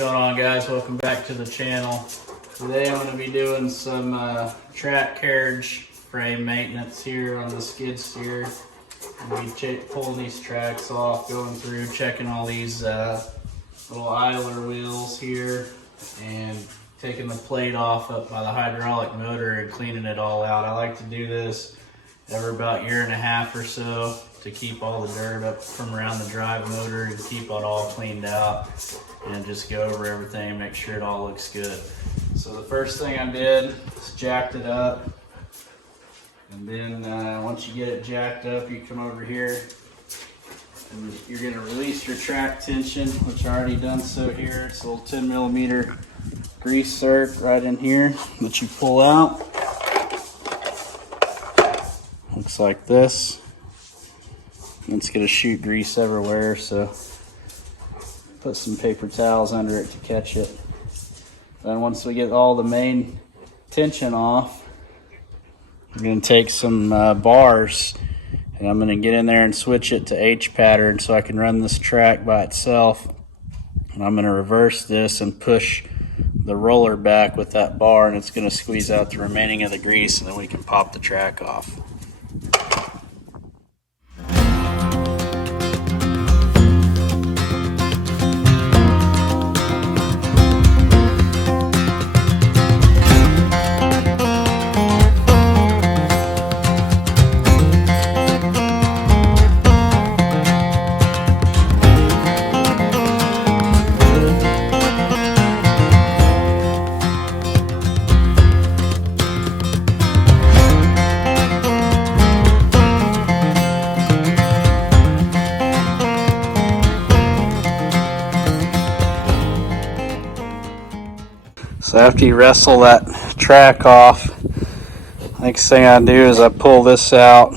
going on, guys? Welcome back to the channel. Today I'm going to be doing some track carriage frame maintenance here on the skid steer. I'm going to be pulling these tracks off, going through, checking all these little idler wheels here, and taking the plate off up by the hydraulic motor and cleaning it all out. I like to do this every about 1.5 years or so to keep all the dirt up from around the drive motor and keep it all cleaned out, and just go over everything and make sure it all looks good. So the first thing I did is jacked it up, and then once you get it jacked up, you come over here and you're going to release your track tension, which I already done so here. It's a little 10mm grease zerk right in here that you pull out. Looks like this. It's going to shoot grease everywhere, so put some paper towels under it to catch it. Then once we get all the main tension off, I'm going to take some bars, and I'm going to get in there and switch it to H pattern so I can run this track by itself. And I'm going to reverse this and push the roller back with that bar, and it's going to squeeze out the remaining of the grease, and then we can pop the track off. So after you wrestle that track off, next thing I do is I pull this out,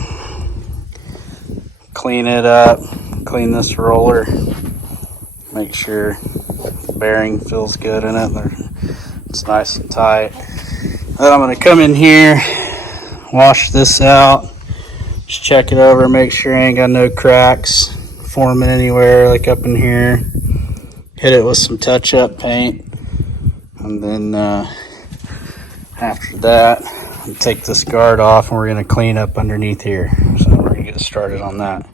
clean it up, clean this roller, make sure the bearing feels good in it, it's nice and tight. Then I'm going to come in here, wash this out, just check it over, make sure I ain't got no cracks forming anywhere, like up in here. Hit it with some touch-up paint. And then after that, we'll take this guard off and we're going to clean up underneath here. So we're going to get started on that.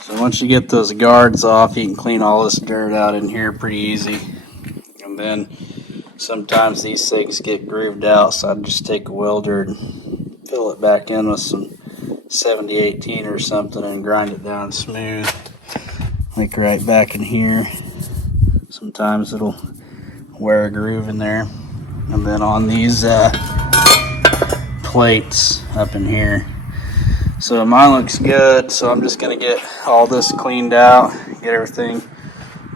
So once you get those guards off, you can clean all this dirt out in here pretty easy. And then sometimes these things get grooved out, so I just take a welder and fill it back in with some 70-18 or something and grind it down smooth, like right back in here. Sometimes it'll wear a groove in there. And then on these plates up in here. So mine looks good, so I'm just going to get all this cleaned out, get everything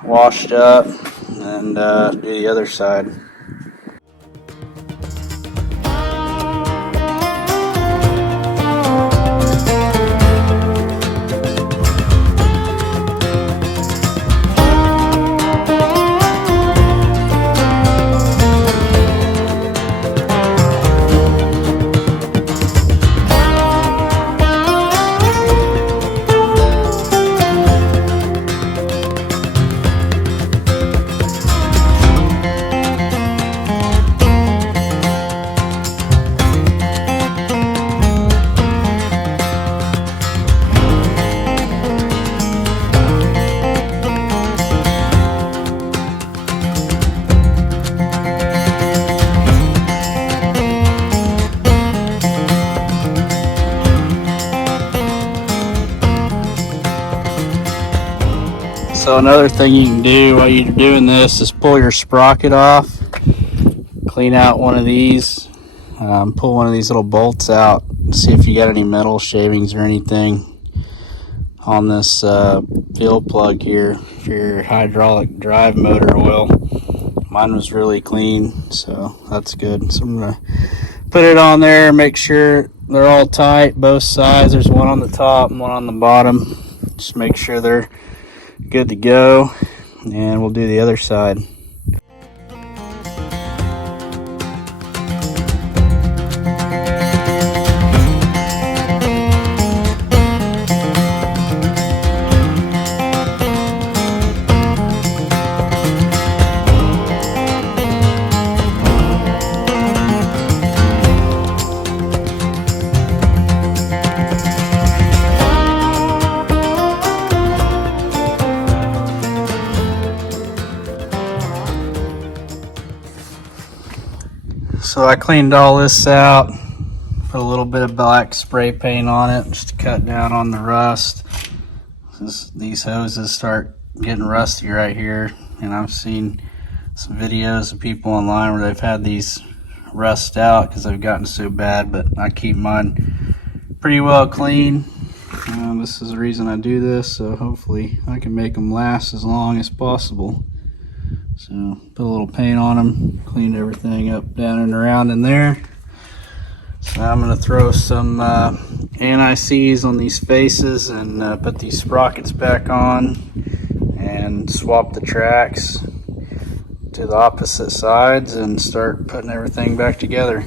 washed up, and do the other side. So another thing you can do while you're doing this is pull your sprocket off, clean out one of these, pull one of these little bolts out, see if you got any metal shavings or anything on this field plug here for your hydraulic drive motor oil. Mine was really clean, so that's good. So I'm going to put it on there, make sure they're all tight, both sides. There's one on the top and one on the bottom. Just make sure they're good to go, and we'll do the other side. So I cleaned all this out, put a little bit of black spray paint on it just to cut down on the rust. These hoses start getting rusty right here, and I've seen some videos of people online where they've had these rust out because they've gotten so bad, but I keep mine pretty well clean. This is the reason I do this, so hopefully I can make them last as long as possible. So put a little paint on them, cleaned everything up down and around in there. So I'm going to throw some anti-seize on these faces and put these sprockets back on and swap the tracks to the opposite sides and start putting everything back together.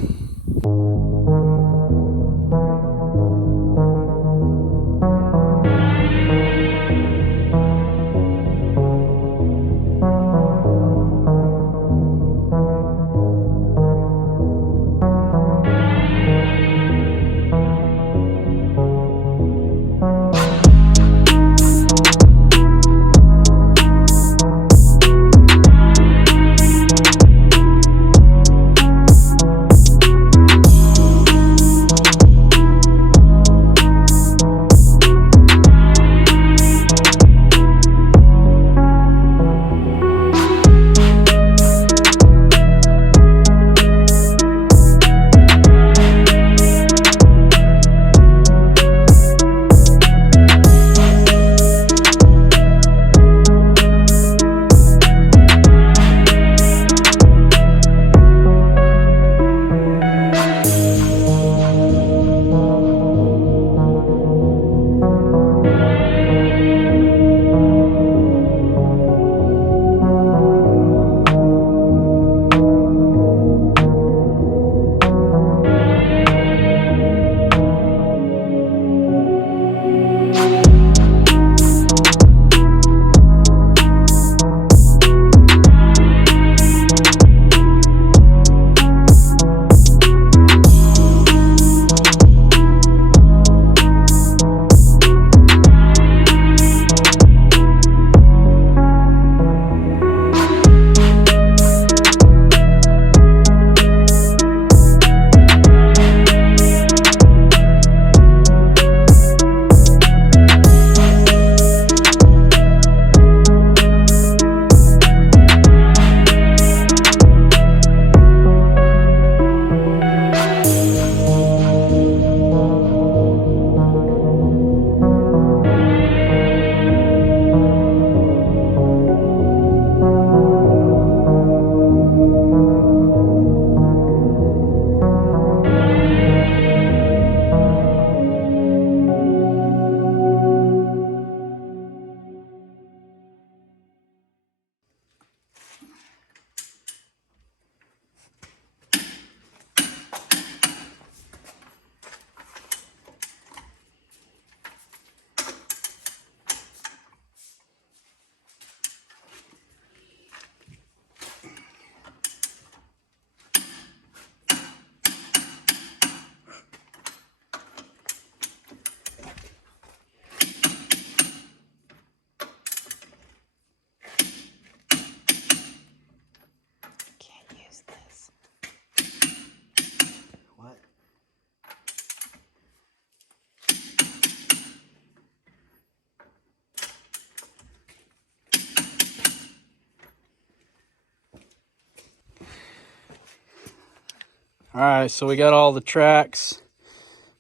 Alright, so we got all the tracks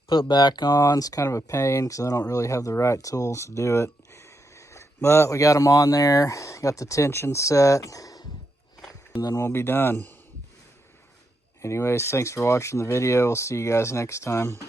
put back on. It's kind of a pain because I don't really have the right tools to do it. But we got them on there, got the tension set, and then we'll be done. Anyways, thanks for watching the video. We'll see you guys next time.